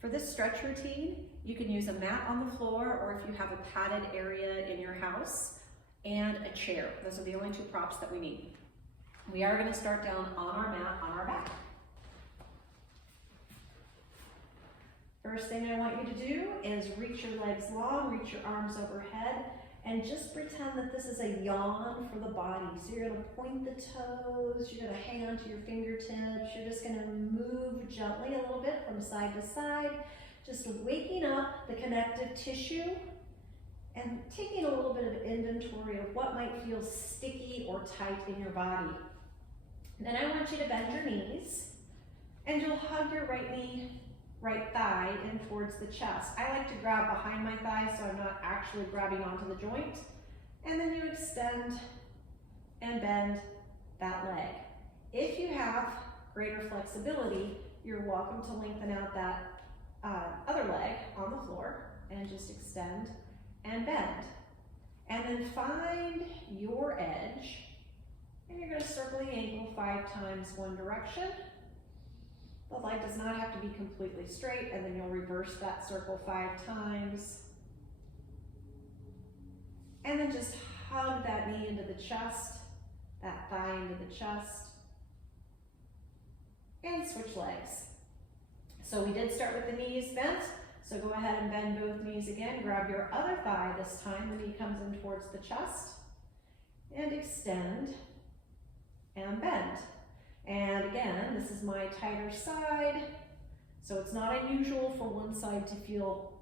For this stretch routine, you can use a mat on the floor, or if you have a padded area in your house, and a chair. Those are the only two props that we need. We are going to start down on our mat on our back. First thing I want you to do is reach your legs long, reach your arms overhead, and just pretend that this is a yawn for the body. So you're going to point the toes, you're going to hang on to your fingertips, you're just going to move gently a little bit from side to side, just waking up the connective tissue and taking a little bit of inventory of what might feel sticky or tight in your body. Then I want you to bend your knees, and you'll hug your right knee, right thigh in towards the chest. I like to grab behind my thigh so I'm not actually grabbing onto the joint. And then you extend and bend that leg. If you have greater flexibility, you're welcome to lengthen out that other leg on the floor and just extend and bend. And then find your edge, and you're going to circle the ankle 5 times one direction. The leg does not have to be completely straight, and then you'll reverse that circle 5 times. And then just hug that knee into the chest, that thigh into the chest, and switch legs. So we did start with the knees bent, so go ahead and bend both knees again. Grab your other thigh this time, the knee comes in towards the chest, and extend and bend. And again, this is my tighter side, so it's not unusual for one side to feel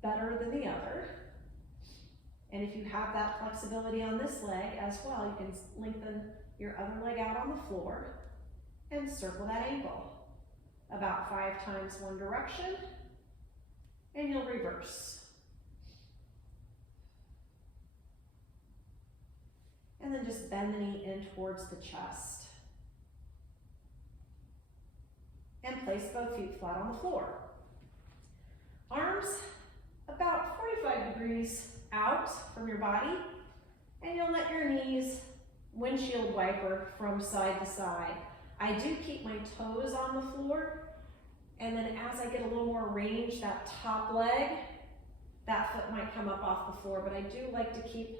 better than the other. And if you have that flexibility on this leg as well, you can lengthen your other leg out on the floor and circle that ankle about 5 times one direction, and you'll reverse. And then just bend the knee in towards the chest. And place both feet flat on the floor. Arms about 45 degrees out from your body, and you'll let your knees windshield wiper from side to side. I do keep my toes on the floor, and then as I get a little more range, that top leg, that foot might come up off the floor, but I do like to keep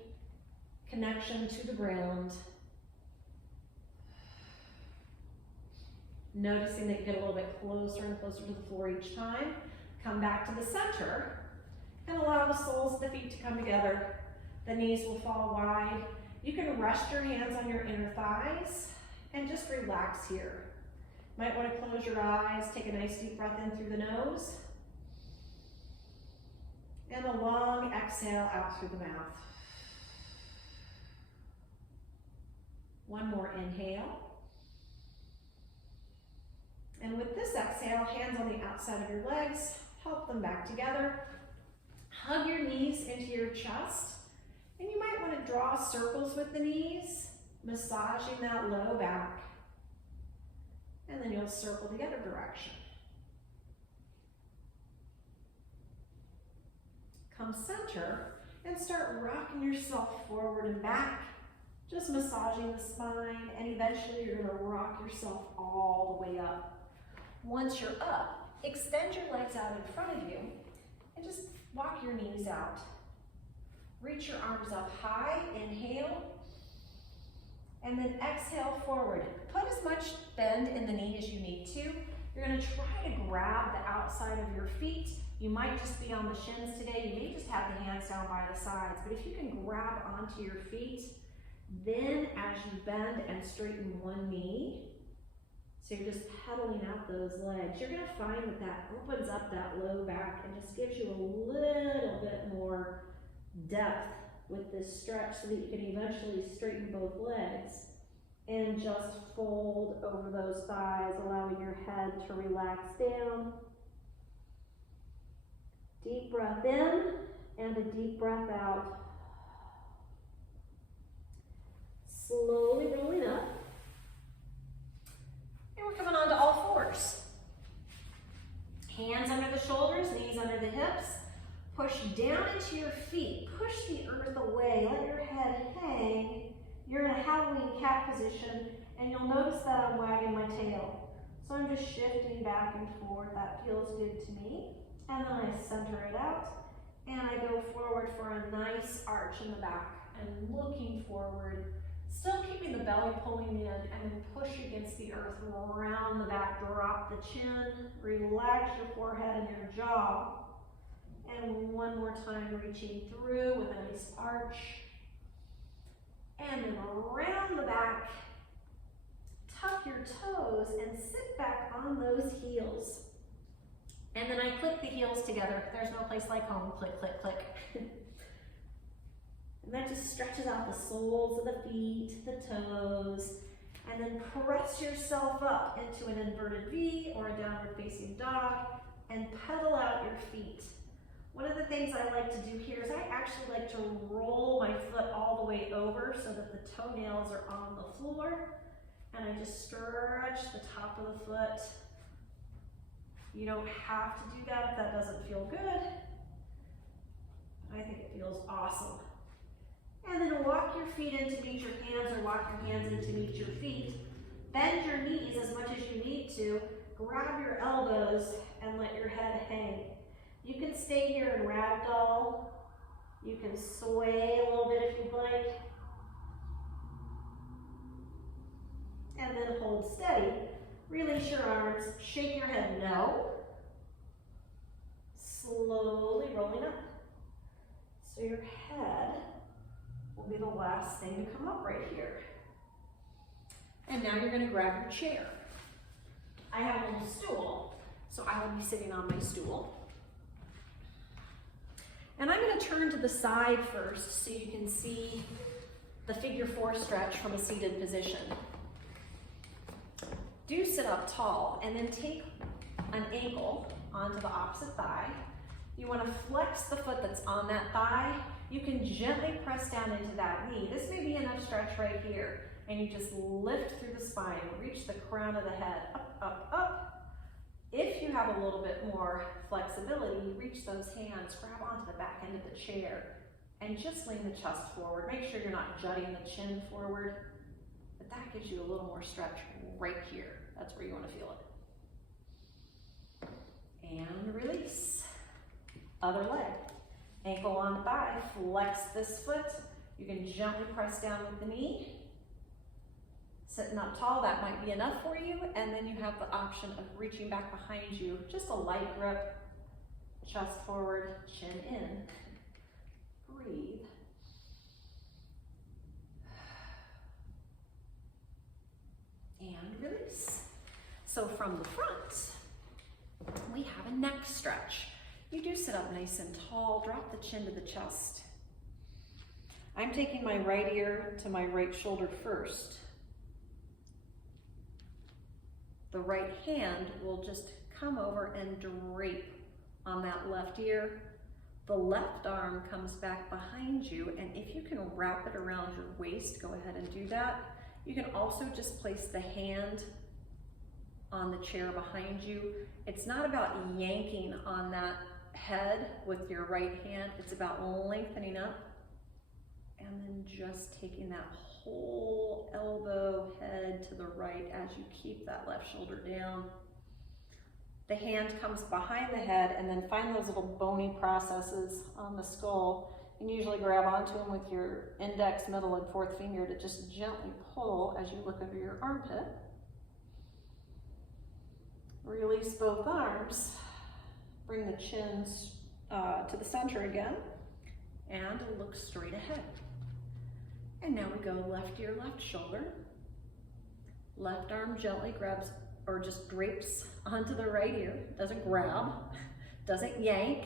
connection to the ground. Noticing that you get a little bit closer and closer to the floor each time. Come back to the center and allow the soles of the feet to come together. The knees will fall wide. You can rest your hands on your inner thighs and just relax here. Might want to close your eyes, take a nice deep breath in through the nose, and a long exhale out through the mouth. One more inhale. And with this exhale, hands on the outside of your legs, help them back together. Hug your knees into your chest, and you might want to draw circles with the knees, massaging that low back. And then you'll circle the other direction. Come center and start rocking yourself forward and back, just massaging the spine, and eventually you're going to rock yourself all the way up. Once you're up, extend your legs out in front of you and just walk your knees out. Reach your arms up high, inhale, and then exhale forward. Put as much bend in the knee as you need to. You're going to try to grab the outside of your feet. You might just be on the shins today. You may just have the hands down by the sides, but if you can grab onto your feet, then as you bend and straighten one knee, so you're just pedaling out those legs, you're going to find that that opens up that low back and just gives you a little bit more depth with this stretch so that you can eventually straighten both legs and just fold over those thighs, allowing your head to relax down. Deep breath in and a deep breath out. Slowly rolling up. And we're coming on to all fours. Hands under the shoulders, knees under the hips. Push down into your feet. Push the earth away. Let your head hang. You're in a Halloween cat position, and you'll notice that I'm wagging my tail. So I'm just shifting back and forth. That feels good to me. And then I center it out, and I go forward for a nice arch in the back, and looking forward, still keeping the belly pulling in, and then push against the earth, round the back, drop the chin, relax your forehead and your jaw. And one more time, reaching through with a nice arch. And then around the back, tuck your toes and sit back on those heels. And then I click the heels together. There's no place like home. Click, click, click. And that just stretches out the soles of the feet, the toes, and then press yourself up into an inverted V or a downward facing dog and pedal out your feet. One of the things I like to do here is I actually like to roll my foot all the way over so that the toenails are on the floor, and I just stretch the top of the foot. You don't have to do that if that doesn't feel good. I think it feels awesome. And then walk your feet in to meet your hands, or walk your hands in to meet your feet. Bend your knees as much as you need to. Grab your elbows and let your head hang. You can stay here in ragdoll. You can sway a little bit if you'd like. And then hold steady. Release your arms, shake your head no. Slowly rolling up. So your head will be the last thing to come up right here. And now you're going to grab your chair. I have a little stool, so I will be sitting on my stool. And I'm going to turn to the side first so you can see the figure 4 stretch from a seated position. Do sit up tall and then take an ankle onto the opposite thigh. You want to flex the foot that's on that thigh. You can gently press down into that knee. This may be enough stretch right here. And you just lift through the spine, reach the crown of the head, up, up, up. If you have a little bit more flexibility, reach those hands, grab onto the back end of the chair, and just lean the chest forward. Make sure you're not jutting the chin forward, but that gives you a little more stretch right here. That's where you want to feel it. And release. Other leg. Ankle on thigh, flex this foot. You can gently press down with the knee. Sitting up tall, that might be enough for you. And then you have the option of reaching back behind you. Just a light grip, chest forward, chin in. Breathe. And release. So from the front, we have a neck stretch. You do sit up nice and tall, drop the chin to the chest. I'm taking my right ear to my right shoulder first. The right hand will just come over and drape on that left ear. The left arm comes back behind you, and if you can wrap it around your waist, go ahead and do that. You can also just place the hand on the chair behind you. It's not about yanking on that head with your right hand. It's about lengthening up and then just taking that whole elbow head to the right as you keep that left shoulder down. The hand comes behind the head, and then find those little bony processes on the skull, and usually grab onto them with your index, middle, and fourth finger to just gently pull as you look under your armpit. Release both arms. Bring the chins to the center again, and look straight ahead. And now we go left ear, left shoulder. Left arm gently grabs or just drapes onto the right ear. Doesn't grab, doesn't yank.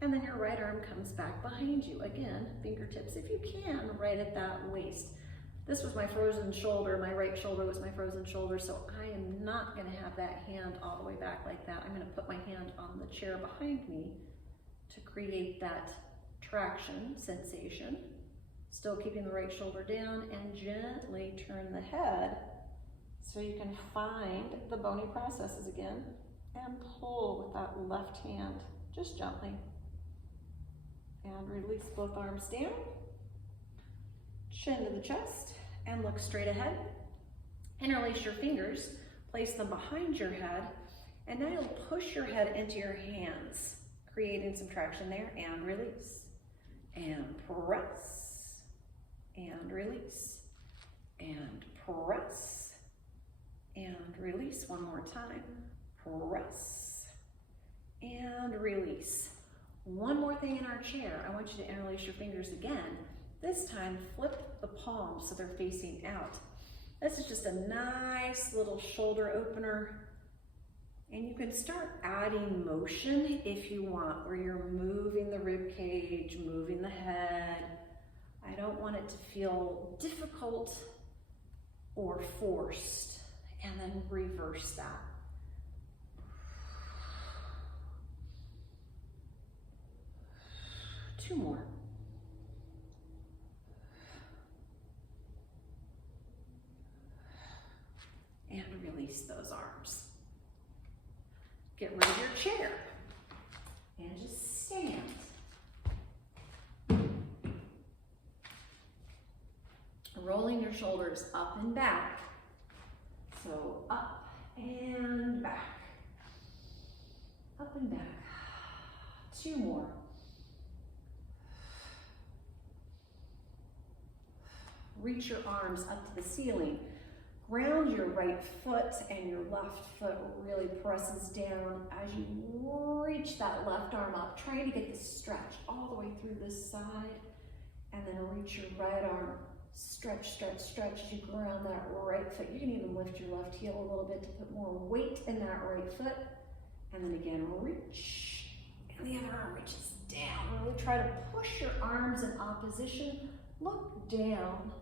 And then your right arm comes back behind you. Again, fingertips, if you can, right at that waist. This was my frozen shoulder. My right shoulder was my frozen shoulder, so I am not going to have that hand all the way back like that. I'm going to put my hand on the chair behind me to create that traction sensation. Still keeping the right shoulder down, and gently turn the head so you can find the bony processes again and pull with that left hand, just gently. And release both arms down. Chin to the chest and look straight ahead. Interlace your fingers, place them behind your head, and now you'll push your head into your hands. creating some traction there, and release. And press, and release. And press, and release. One more time. Press, and release. One more thing in our chair. I want you to interlace your fingers again. This time, flip the palms so they're facing out. This is just a nice little shoulder opener. And you can start adding motion if you want, where you're moving the rib cage, moving the head. I don't want it to feel difficult or forced. And then reverse that. Two more. And release those arms. Get rid of your chair and just stand. Rolling your shoulders up and back. So up and back. Up and back. Two more. Reach your arms up to the ceiling. Ground your right foot and your left foot really presses down as you reach that left arm up, trying to get the stretch all the way through this side. And then reach your right arm. Stretch, stretch, stretch as you ground that right foot. You can even lift your left heel a little bit to put more weight in that right foot. And then again, reach. And the other arm reaches down. Really try to push your arms in opposition. Look down.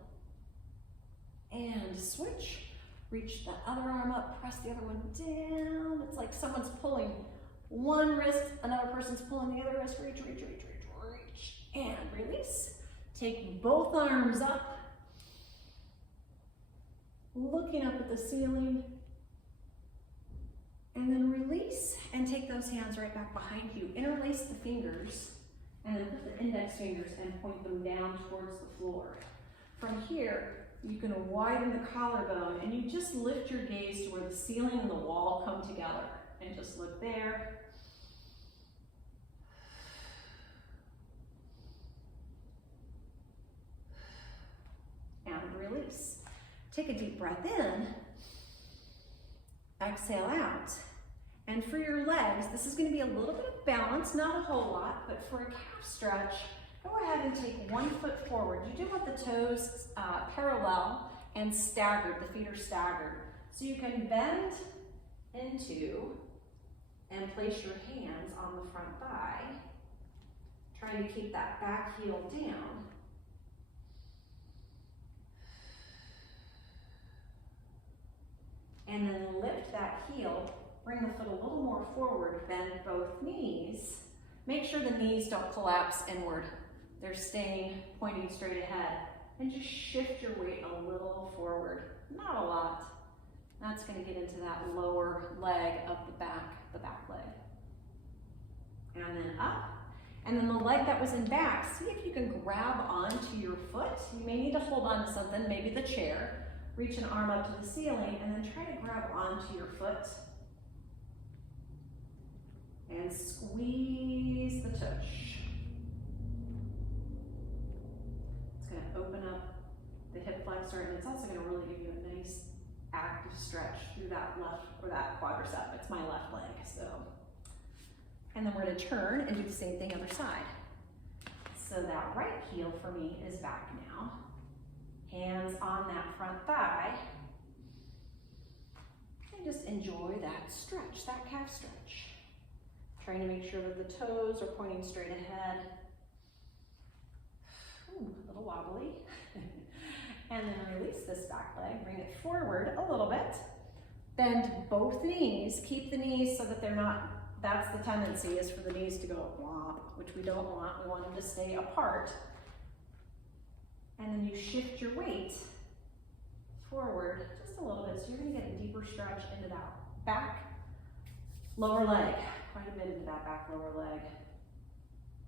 And switch. Reach the other arm up, press the other one down. It's like someone's pulling one wrist, another person's pulling the other wrist. Reach, reach, reach, reach, reach. And release. Take both arms up. Looking up at the ceiling. And then release and take those hands right back behind you. Interlace the fingers and then put the index fingers and point them down towards the floor. From here, you can widen the collarbone and you just lift your gaze to where the ceiling and the wall come together. And just look there. And release. Take a deep breath in. Exhale out. And for your legs, this is going to be a little bit of balance, not a whole lot, but for a calf stretch, go ahead and take 1 foot forward. You do want the toes parallel and staggered. The feet are staggered. So you can bend into and place your hands on the front thigh, trying to keep that back heel down. And then lift that heel, bring the foot a little more forward, bend both knees. Make sure the knees don't collapse inward. They're staying pointing straight ahead. And just shift your weight a little forward, not a lot. That's going to get into that lower leg of the back leg. And then up. And then the leg that was in back, see if you can grab onto your foot. You may need to hold on to something, maybe the chair. Reach an arm up to the ceiling and then try to grab onto your foot. And squeeze the tush. It's going to open up the hip flexor, and it's also going to really give you a nice active stretch through that left or that quadricep. It's my left leg, so. And then we're going to turn and do the same thing other side. So that right heel for me is back now. Hands on that front thigh. And just enjoy that stretch, that calf stretch. Trying to make sure that the toes are pointing straight ahead. Ooh, a little wobbly. And then release this back leg, bring it forward a little bit. Bend both knees, keep the knees so that they're not, that's the tendency, is for the knees to go womp, which we don't want. We want them to stay apart. And then you shift your weight forward just a little bit, so you're gonna get a deeper stretch into that back lower leg, quite a bit into that back lower leg.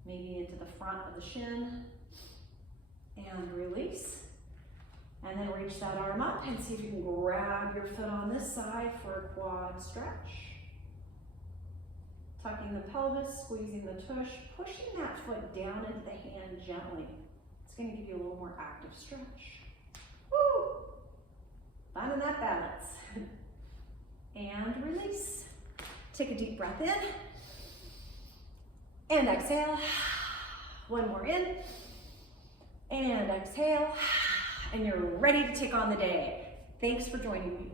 Maybe into the front of the shin, and release. And then reach that arm up and see if you can grab your foot on this side for a quad stretch. Tucking the pelvis, squeezing the tush, pushing that foot down into the hand gently. It's going to give you a little more active stretch. Woo! Finding that balance. And release. Take a deep breath in. And exhale. One more in. And exhale. And you're ready to take on the day. Thanks for joining me.